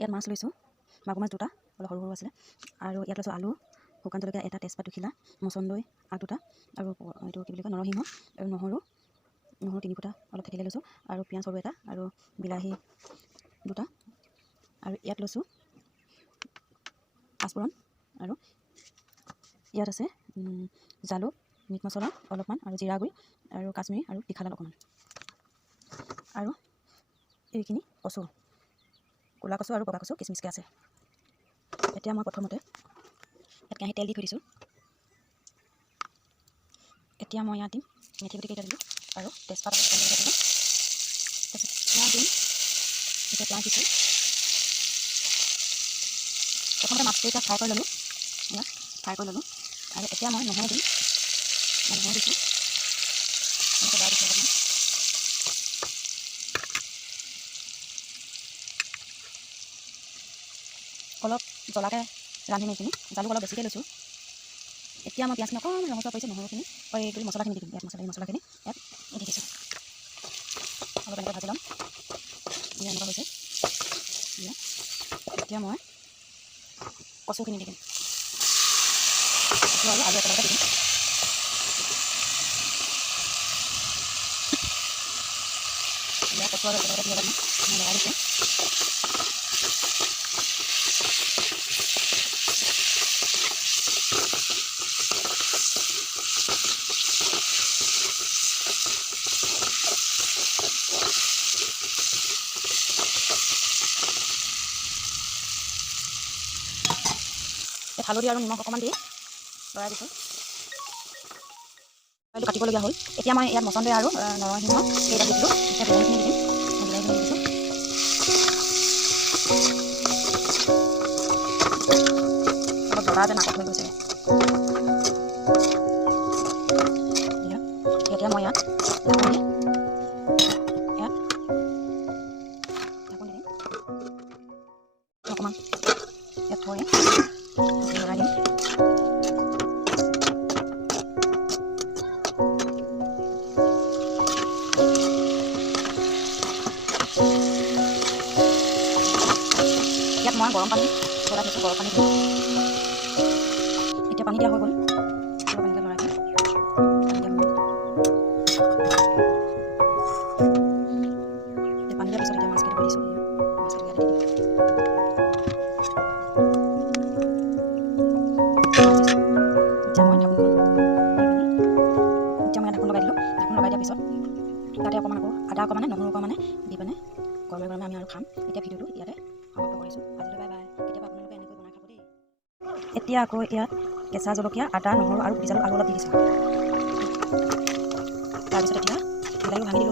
ইয়াত মাছ লৈছোঁ, মাগুৰ মাছ দুটা, অলপ সৰু সৰু আছিলে। আৰু ইয়াত লৈছোঁ আলু, শুকান জলকীয়া এটা, তেজপাত দুখিলা, মচন্দৈ আগ দুটা, আৰু এইটো কি বুলি কয় নৰসিংহ আৰু নহৰু 3 ফুটা অলপ থাকিলে লৈছোঁ, আৰু পিঁয়াজ সৰু এটা, আৰু বিলাহী দুটা। আৰু ইয়াত লৈছোঁ পাঁচফোৰণ, আৰু ইয়াত আছে জালুক, মিট মছলা অলপমান, আৰু জিৰা গুড়ি, আৰু কাশ্মীৰী, আৰু পিঠালাল অকণমান, আৰু এইখিনি কচু, ক'লা কচু আৰু বগা কচু কিচমিচকৈ আছে। এতিয়া মই প্ৰথমতে ইয়াত কেৰাহীত তেল দি থৈ দিছোঁ। এতিয়া মই ইয়াত দিম মেথি গুটি কেইটা দিলোঁ, আৰু তেজপাত দিলোঁ। তাৰপিছত পিঁয়াজ দিম। এতিয়া পিঁয়াজ দিছোঁ। প্ৰথমতে মাছটো এতিয়া ফ্ৰাই কৰি ল'লোঁ, আৰু এতিয়া মই নহৰু দিম। নহৰু দিছোঁ, এনেকৈ লৰাই দিছোঁ অলপমান। অলপ জ্বলাকৈ ৰান্ধিম এইখিনি, জালুক অলপ বেছিকৈ লৈছোঁ। এতিয়া মই পিঁয়াজখিনি অকণমান ৰঙচুৱা কৰিছোঁ, নহৰুখিনি এইখিনি মছলাখিনি দি দিম। ইয়াত মছলাখিনি ইয়াত দি দিছোঁ, অলপ এনেকৈ ভাজি ল'ম। এনেকুৱা হৈছে। এতিয়া মই কচুখিনি দি দিম, কচু আৰু আলু একেলগে দি দিম। ইয়াত কচু আৰু একেলগে দি অলপমান লৰাই দিছোঁ। হালধি আৰু নিমখ অকণমান দি লৰাই দিছোঁ। এইটো কাটিবলগীয়া হ'ল। এতিয়া মই ইয়াত মচন্দৈ আৰু নৰসিংহ কেইটা দি দিলোঁ। এতিয়া বিলাহীখিনি দি দিম, বিলাহীখিনি দি দিছোঁ। অলপ জ্বলা যে নাকত হৈ গৈছে। এতিয়া মই ইয়াত ঢাকোন দি দিম। অকণমান ইয়াত থৈ লৰাই দিম। ইয়াত মই গৰম পানী জ্বলাই থৈছোঁ, গৰম পানী দিম। এতিয়া পানী দিয়া হৈ গ'ল, অলপ এনেকৈ লৰাই দিম। পানী দিয়াৰ পিছত এতিয়া মাছকেইটা দিছোঁ। মাছকেইটা ইয়াতে দি দিম। এতিয়া মই ঢাকোন লগাই দিলোঁ। ঢাকোন লগাই দিয়াৰ পিছত তাতে অকণমান আকৌ আদা অকণমানে, নহৰু অকণমানে দি পিনে গৰমে গৰমে আমি আৰু খাম। এতিয়া ভিডিঅ'টো ইয়াতে সমাপ্ত কৰিছোঁ। আজিলৈ বাই বাই। কেতিয়াবা আপোনালোকে এনেকৈ বনাই খাব দেই। এতিয়া আকৌ ইয়াত কেঁচা জলকীয়া, আদা, নহৰু আৰু গুটি জালুক আৰু অলপ দি দিছোঁ। তাৰপিছত এতিয়া বিলাহীও ভাঙি দিলোঁ।